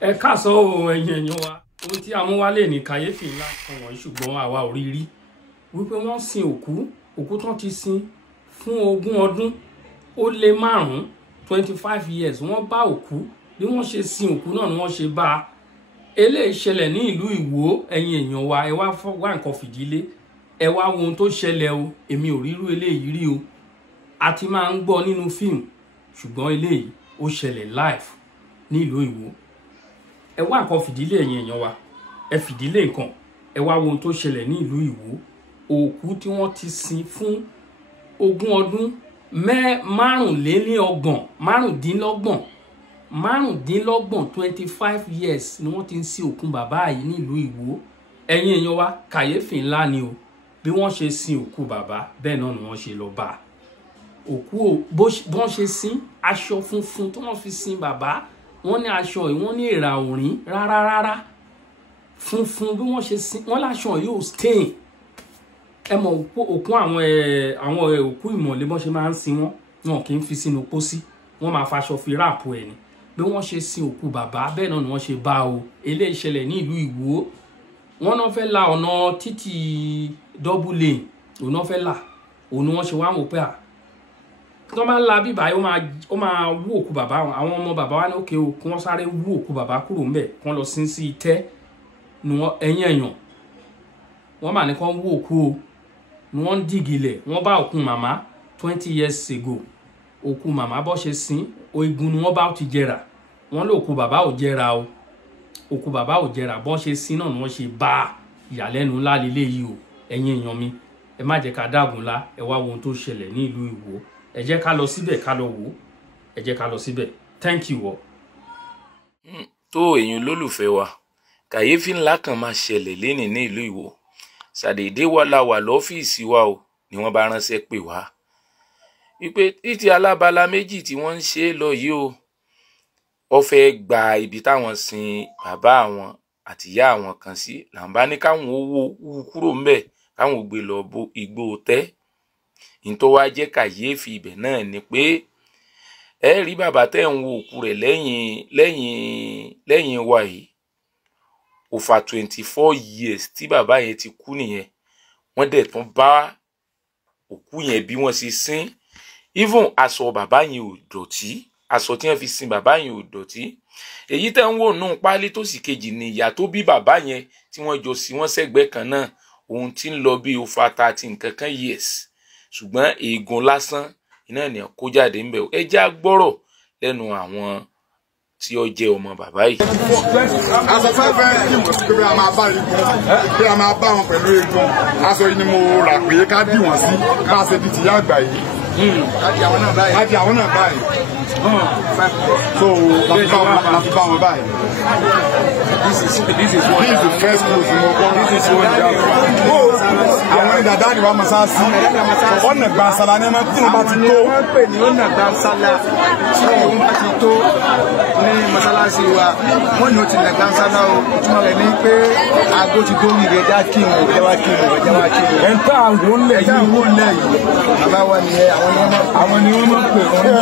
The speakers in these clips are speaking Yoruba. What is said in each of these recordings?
ẹ káàsán o ẹ̀yin èèyàn wa ohun tí a mú wálé ní kàyéfì ńlá kan wọ̀nyí ṣùgbọ́n àwa ò rí rí wípé wọ́n sin òkú tán ti sin fún 20 ọdún ó lé 5 25 years wọ́n bá òkú bí wọ́n ṣe sin òkú náà ni wọ́n ṣe bá a eléyìí ṣẹlẹ̀ ní ìlú Ìwó ẹ̀yin èèyàn wa ẹ wá nǹkan fìdílé ẹ wá wo ohun tó ṣẹlẹ̀ o èmi ò rírú eléyìí rí o a ti máa ń gbọ́ nínú fíìmù ṣùgbọ́n eléyìí ó ṣẹlẹ̀ live ní ìlú Ìwó ẹ wá nǹkan fìdílé ẹ̀yin èèyàn wa ẹ fìdílé nǹkan ẹ wá wo ohun tó ṣẹlẹ̀ ní ìlú Ìwó òkú tí wọ́n ti sin fún 20 ọdún márùndínlọ́gbọ̀n 25 years ni wọ́n ti ń sin òkú bàbá yìí nílùú Ìwó ẹ̀yin èèyàn wa kàyéfì ńlá ni o bí wọ́n ṣe sin òkú bàbá bẹ́ẹ̀ náà ni wọ́n ṣe lọ bá òkú bọ́n ṣe sin aṣọ funfun tí wọ́n fi sin bàbá wọ́n ní aṣọ yìí wọ́n ní èèrà òrín rárá funfun bí wọ́n ṣe sin wọ́n láṣọ yìí ò stain ẹ mọ̀ òkú àwọn òkú ìmọ̀lé bọ́n ṣe máa ń sin wọn kì í fi sínú pósí wọ́n máa faṣọ fi ráàpù ẹ̀ ni bí wọ́n ṣe sin òkú bàbá bẹ́ẹ̀ náà ni wọ́n ṣe bá o eléyìí ṣẹlẹ̀ ní ìlú Ìwó wọ́n náà fẹ́ la ọ̀nà títì double lane òun náà fẹ́ là òun ni wọ́n ṣe wá wò pé tí wọ́n bá la bíbá yìí ó máa wú òkú bàbá àwọn ọmọ bàbá wa ní òkè o kí wọ́n sáré wú òkú bàbá kúrò ńbẹ̀ kí wọ́n lọ sin sí itẹ́ ẹ̀yìn èèyàn wọ́n mà ní kí wọ́n wú òkú o ni wọ́n ń dìgìlẹ̀ wọ́n bá òkú màmá 20 years ago òkú màmá bọ́ ṣe sin oigun ni wọ́n bá ti jẹrà wọ́n lé òkú bàbá ò jẹrà o òkú bàbá ò jẹrà bọ́ ṣe sin náà ni wọ́n ṣe bá ìyàlẹ́nu ńlá lélẹ̀ yìí o ẹ̀yin èèyàn mi ẹ má jẹ́ ká dágun ńlá ẹ wá wo ohun tó ṣẹlẹ̀ ní ìlú Ìwó ẹ jẹ́ ká lọ síbẹ̀ ká lọ wò ẹ jẹ́ ká lọ síbẹ̀ thank you o. tó èèyàn lólùfẹ́ wa kàyéfì ńlá kan máa ṣẹlẹ̀ lénìí ní ìlú Ìwó ṣàdédé wa la wà lọ́fíìsì wa o ni wọ́n bá ránṣẹ́ pè wá wípé títí alábala méjì tí wọ́n ń ṣe lọ yìí o ó fẹ́ gba ibi táwọn sin bàbá àwọn àtìyá àwọn kan sí làǹbá ní káwọn owó wú kúrò ńbẹ̀ káwọn gbé lọ bo igbó tẹ́ ìtọ́ wá jẹ́ kàyéfì ibẹ̀ náà ni pé ẹ rí bàbá tẹ́ ń wo òkú rẹ̀ lẹ́yìn wa yìí ó fa 24 years tí bàbá yẹn ti kú nìyẹn wọ́n dẹ̀ tún bá òkú yẹn bí wọ́n ṣe sin even aṣọ bàbá yẹn ò dọ̀tí aṣọ tí wọ́n fi sin bàbá yẹn ò dọ̀tí èyí tẹ́ ń wò nù pálí tó sì kejì ni ìyá tó bí bàbá yẹn tí wọ́n jọ sí wọ́n sẹ́gbẹ́ kan náà ohun tí ń lọ bí ó fa 30 nǹkan kan years ṣùgbọ́n eegun lásán iná ni kó jáde ń bẹ̀ ẹ já gbọ́rọ̀ lẹ́nu àwọn tí ó jẹ́ ọmọ bàbá yìí. aṣọ fẹ́fẹ́ tí mo pé a máa bá igun pé a máa bá wọn pẹ̀lú igun aṣọ yìí ni mo rà pé ká dì wọ́n sí bá a ṣe di tìyá àgbà yìí. láti àwọn náà báyìí. so láti bá wọn báyìí. This is the first cruise mo kọ́. àwọn ẹni dàda ni wàá masá sí ọ̀nà gbansala ní ẹ̀ma tí wọ́n bá ti tó. wọ́n pè ní ọ̀nà gbansala tí wọ́n bá ti tó ní masalasi wa wọ́n ní o ti nà gbansala o ìtumọ̀ rẹ̀ ní pé aago ti tó yìí ẹja kí wọn ẹja wá kí wọn ẹja wá kí wọn. ẹ̀ ń tà àwọn lẹ̀ yìí wọ́n lẹ̀ yìí bàbá wa nìyẹn àwọn ni wọ́n máa pè wọ́n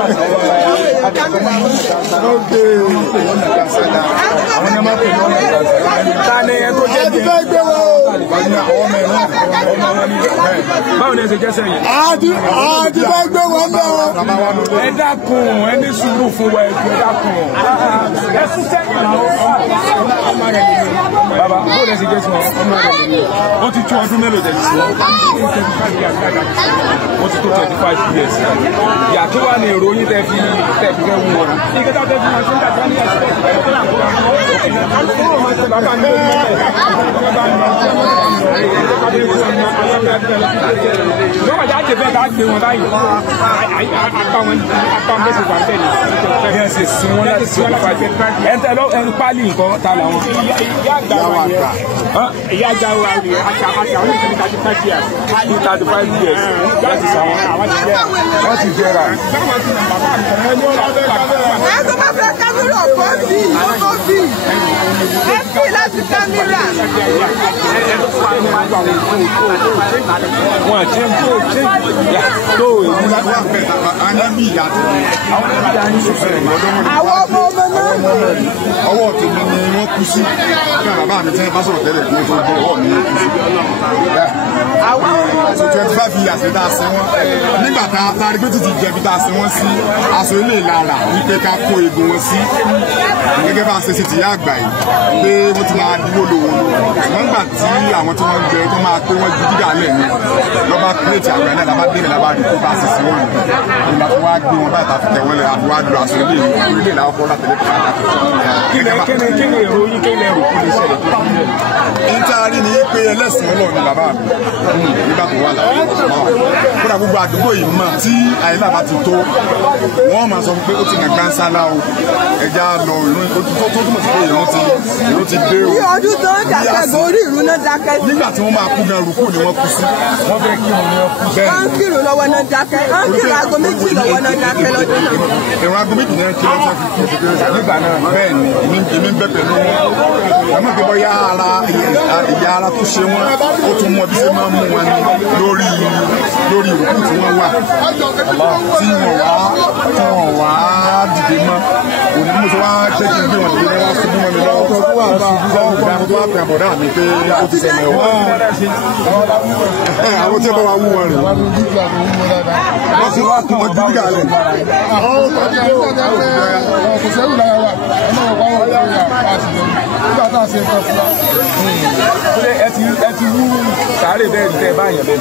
ní báwo ni ẹ ṣe jẹ́ sẹ́yìn. àti fẹ́ gbé wọn lọ. ẹ dákun ẹ ní sùúrù fún wa ẹ dákun ẹ sún sẹ́yìn náà. bàbá báwo ni ẹ ṣe jẹ́ sí wọn. wọ́n ti tó ọdún mélòó tẹ̀sí sí wọn. wọ́n ti tó 25 years. ìyá kí wàá ní èrò yín tẹ́ fi fẹ́ wú wọn. ìgbésà tẹ́ fi máa ṣe ń dàgbà ní ẹ̀sìn lọ́wọ́ jáde bẹ́ẹ̀ ká gbé wọn báyìí apá mẹ́sẹ̀ wà bẹ́ẹ̀ ni bẹ́ẹ̀ ṣe sin wọn láti sin wọn láti ẹ̀ ń tẹ́ lọ ẹnu pálí nǹkan ta làwọn. ìyá àgbà wa rè àti àwọn ìṣẹ̀lẹ̀ 35 years 35 years láti sàwọn wọ́n ti jẹ́ra. ẹ tó bá fẹ́ kámẹ́rà ọ̀pọ̀ sí ọkọ̀ sí ẹ fi láti kámẹ́rà. wọn àti ẹ̀ ń tó tó èyí àwọn ọmọ ọmọ náà. ọwọ́ tèmi ni wọ́n kú sí kí bàbá mi tẹ́ bá sọ̀rọ̀ tẹ́lẹ̀ kí wọ́n tó gbọ́ ọwọ́ mi ni kú sí. so 25 years ní tá a sin wọn nígbà tá a rí pé títí jẹ̀bi tá a sin wọn sí aṣọ ilé ìlara wípé ká kó egun wọn sí gẹ́gẹ́ bá a ṣe ṣe tìyá àgbà yìí pé wọ́n ti máa dúró lówó wọ́n gbà tí àwọn tí wọ́n jẹ tó máa pé wọ́n ju dídà lẹ̀ ní lọ́ba kúrètì àgbà náà lábá dé lábá rí tó bá a ṣe sí wọn ìgbà tó wá gbé wọn báyìí tàbí tẹ̀wọ́n lẹ̀ àti wá lu aṣọ ilé ìlàwọ́ kọ́ látẹ̀lé kí ni èrò yín kí ni èrò kí ni ṣẹlẹ̀ tó fi lẹ̀. ìtaari ni pé ẹlẹ́sìn Ọlọ́run ni bàbá mi nígbà tó wà láyé kódà gbogbo àdúgbò yìí mọ̀ tí àyílà bá ti tó wọ́n máa sọ pé ó ti nà gbáǹsálà o ẹja lọ ìrún tó túmọ̀ sí pé ìrún ti dé o. ní ọdún tó ń dákẹ́ gorí ìrún náà dákẹ́. nígbà tí wọ́n máa kú gan rúkú ni wọ́n kú sí. wọ́n fẹ́ kí wọn ní ọkú bẹ́ẹ̀. wọ́n ń kírun lọ́wọ́ náà dákẹ́ wọ́n ń kírun aago méjì lọ́wọ́ náà dákẹ́ lọ́dún náà. ìrún aago méjì náà kí lọ́sọ̀ fi kí ìṣèjọba nígbà náà bẹ́ẹ̀ ni èmi ń bẹ́ pẹ̀lú wọn. ọmọ ìgbẹ́ ìyá ara tó ṣe wọn ó tún mọ bí ṣe máa ń mú wọn ní lórí ìrùkú tí wọ́n wà tí wọ́n wá dìde mọ́ òní mo ti wá jẹ́ kí n gbé wọn dìde wá ṣubú mọ́ mi lọ́wọ́ tó wà bá mo tó wá pè àbọ̀dá mi pé ó ti ṣẹlẹ̀ wọ́n àwọn tí ó bá wa wú wọn rè wọ́n ti wá kún wọn dídí gàlẹ̀. kò sẹ́rù lára wa ọmọ ọ̀pá wọn lórí àpáàsì nígbà tá a ṣe nǹkan fún wa. ẹ ti wú sàárè bẹ́ẹ̀ ní tẹ́ báyìí bẹ́ẹ̀.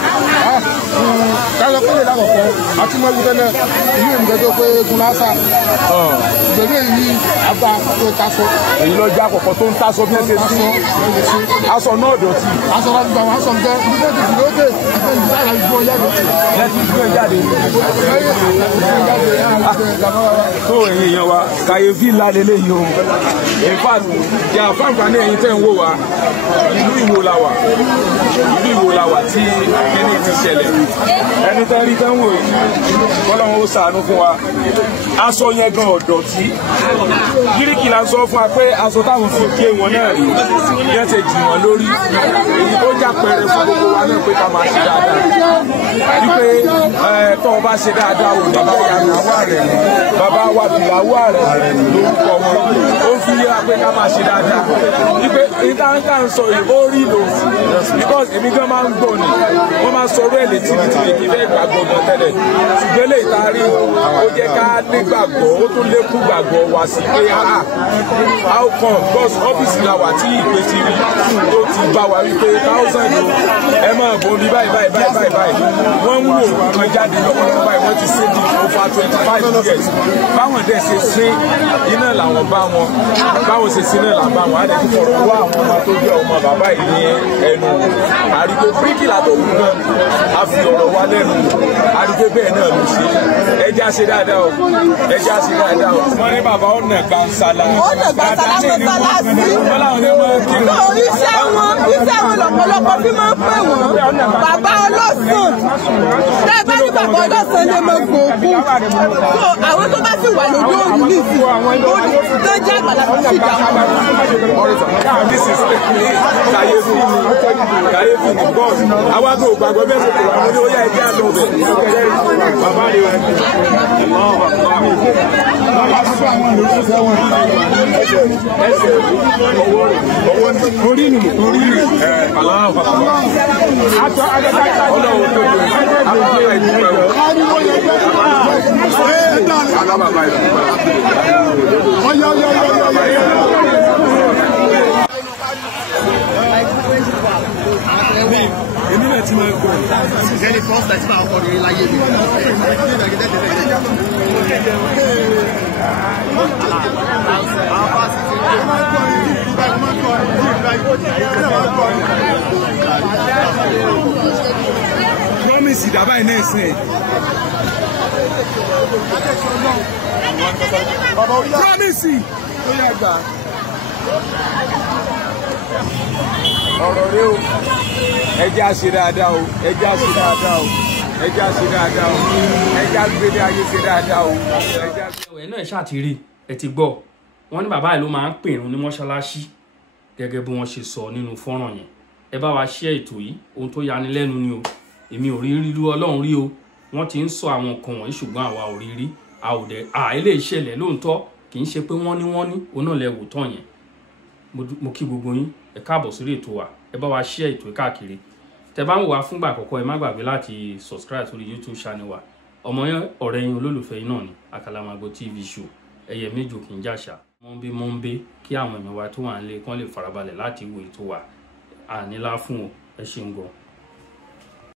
kájọ pé lè lákọ̀ọ́kọ́ àti mọ́ ibi tẹ́lẹ̀ ìlú ìmùgẹ́ tó pé gun lásà ìgbẹ́lẹ̀ yìí àgbà tó tasọ. èyí lọ jẹ́ àkọ́kọ́ tó ń tasọ bí wọ́n ṣe sí aṣọ náà dọ̀tí. aṣọ láti gbà wọn aṣọ nǹkan ibi tó ti lóde ìgbà ìgbò jáde. lẹ́tí gbé jáde. tó èèyàn wa kàyéfì ńlá lélẹ́yìí o in fact yà fáǹfààní ẹ̀yin tẹ́ ń wò wá ìlú Ìwó la wà tí kíní ti ṣẹlẹ̀ ẹni tẹ́ rí tẹ́ ń wò yìí kọ́lọ́run ó ṣàánú fún wa aṣọ yẹn gan ọ̀dọ̀tí gíríkì la sọ fún wa pé aṣọ táwọn fi gé wọn náà rí yẹn ti jì wọn lórí èyí tó já pẹrẹ fún gbogbo wa náà pé ká máa ṣe dáadáa wípé tó o bá ṣe dáadáa o bàbá wa Bìláwá rẹ̀ bàbá wa Bìláwá rẹ̀ lórúkọ wọn ó fi yẹra pé ká máa ṣe dáadáa wípé ìtàǹkà ń sọ yìí ó rí lò because èmi gan máa ń gbọ́ ni wọ́n máa sọ̀rọ̀ ẹ̀ létí ní tìlẹ̀ kí fẹ́ẹ́ gbàgbọ́ gan tẹ́lẹ̀ ṣùgbọ́n lè taari ó jẹ́ ká nígbàgbọ́ ó tún lékún gbàgbọ́ wá sí pé how come because ọ́fíìsì la wà tí ìpè ti rí tó ti bá wa wípé 1000 ẹ máa bọ̀ ní báyìí wọ́n ń wò wọn jáde lọ́wọ́lọ́wọ́ báyìí wọ́n ti ṣe ní over 25 years báwọn dẹ̀ ṣe ṣe iná làwọn bá wọn báwọn ṣe ṣe náà là bá wọn á dẹ̀ ti fọ̀rọ̀ wá àwọn ọmọ tó jẹ́ ọmọ bàbá yìí ní ẹnu àrígbó bíríkìlà tó kù gan a fi ọ̀rọ̀ wá lẹ́nu àrígbó bẹ́ẹ̀ náà ló ṣe ẹja ṣe dáadáa o wọ́n ní bàbá ó nà gbàǹsálà mọ́sálásí iṣẹ́ wọn lọ́pọ̀lọpọ̀ fi máa ń pè wọ́n bàbá ọlọ́sùn tẹ́ bá ní bàbá ọlọ́sùn lè mọ gbòògùn so àwọn tó bá sì wà lójú òru ní ìsìn tó jẹ́ àgbàlagbà sí ìjà kàyéfì ní bọ́ọ̀sì àwọn àgbò gbàgbọ́ bẹ́ẹ̀ sọ̀rọ̀ àwọn ní ó yá ẹgbẹ́ àlọ́ bẹ̀ bàbá rẹ̀ orí nù aláwọ̀ ọlọ́wọ́ tó dùn àgbẹ̀ ẹ̀dùn èmi náà ti máa gbọ́ ìṣẹ́ni fọ́ọ̀sì tí máa kọ́ ní láyé mi. promise ìdàbà iná ìsìn promise tó yà gbà ọ̀rọ̀ rẹ o ẹjẹ́ àṣẹ dáadáa o ẹjẹ́ àṣẹ dáadáa o ẹjẹ́ àṣẹ dáadáa o ẹjẹ́ àgbélé ayé ṣe dáadáa o. ẹ̀ náà ṣàtìrí ẹ ti gbọ́ wọ́n ní bàbá yìí ló máa ń pèrún ní mọ́ṣáláṣí gẹ́gẹ́ bí wọ́n ṣe sọ nínú fọ́nrán yẹn ẹ bá wa share ètò yìí ohun tó yani lẹ́nu ni o èmi ò rí rírú ọlọ́run rí o wọ́n ti ń sọ àwọn nǹkan wọ̀nyí ṣùgbọ́n àwa ò rí rí a ò dẹ̀ ilé ìṣẹ̀lẹ̀ lóòótọ́ kì í ṣe pé wọ́n ní òun náà lẹ wò tán yẹn. Mo kí gbogbo yín, ẹ káàbọ̀ sórí ètò wa, ẹ bá wa share ètò káàkiri. Tẹ́ bá ń wò wá fúngbà àkọ́kọ́, ẹ má gbàgbé láti subscribe sórí YouTube channel wa. Ọmọ yẹn ọ̀rẹ́ yín olólùfẹ́ yín náà ni Àkàlàmàgbò TV show, ẹyẹ méjì kì í jàṣà. Mọ́ńbé kí àwọn èèyàn wa tó wà nílé kán lè farabalẹ̀ láti wo ètò wa. Ànílá fún o, ẹ ṣeun gan.